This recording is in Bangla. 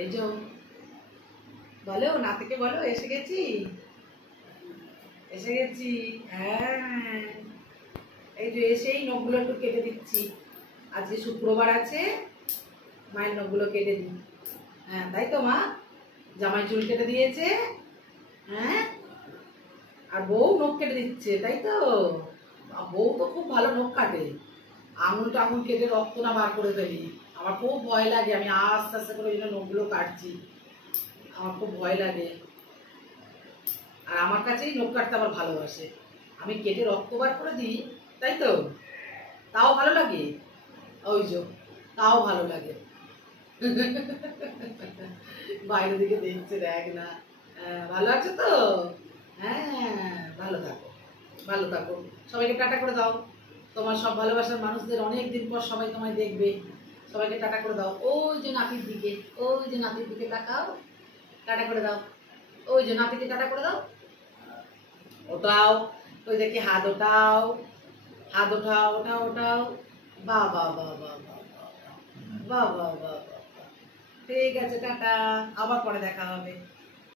এই যে বলো নাতিকে বলো এসে গেছি এসে গেছি। হ্যাঁ এই যে এসেই নখগুলো একটু কেটে দিচ্ছি। আজকে শুক্রবার আছে, মায়ের নখগুলো কেটে দিই। হ্যাঁ তাই তো মা, জামাই চুল কেটে দিয়েছে। হ্যাঁ আর বউ নখ কেটে দিচ্ছে তাই তো। বউ তো খুব ভালো নখ কাটে, আঙুল টাঙুল কেটে রক্ত না বার করে ফেলি। আমার খুব ভয় লাগে, আমি আস্তে আস্তে করে ওই জন্য নখগুলো কাটছি, আমার খুব ভয় লাগে। আর আমার কাছেই নখ কাটতে আবার ভালোবাসে, আমি কেটে রক্ত বার করে দিই তাই তো, তাও ভালো লাগে। ওই যে তাও ভালো লাগে। বাইরের দিকে দেখছে, দেখ না। ভালো আছে তো? হ্যাঁ ভালো থাকো, ভালো থাকো। সবাইকে টাটা করে দাও, তোমার সব ভালোবাসার মানুষদের অনেক দিন পর সবাই তোমায় দেখবে। সবাইকে টাটা করে দাও। ওই যে নাতির দিকে, ওই যে নাতির দিকে তাকাও, টাটা করে দাও। ওই যে নাতিকে টাটা করে দাও। ওটাও, ওই দেখি হাত ওঠাও, হাত ওঠাও, ওঠাও ওঠাও। বাহ বাহ বাহ বাহ বাহ বাহ বাহ বাহ বাহ বাহ। ঠিক আছে টাটা, আবার পরে দেখা হবে।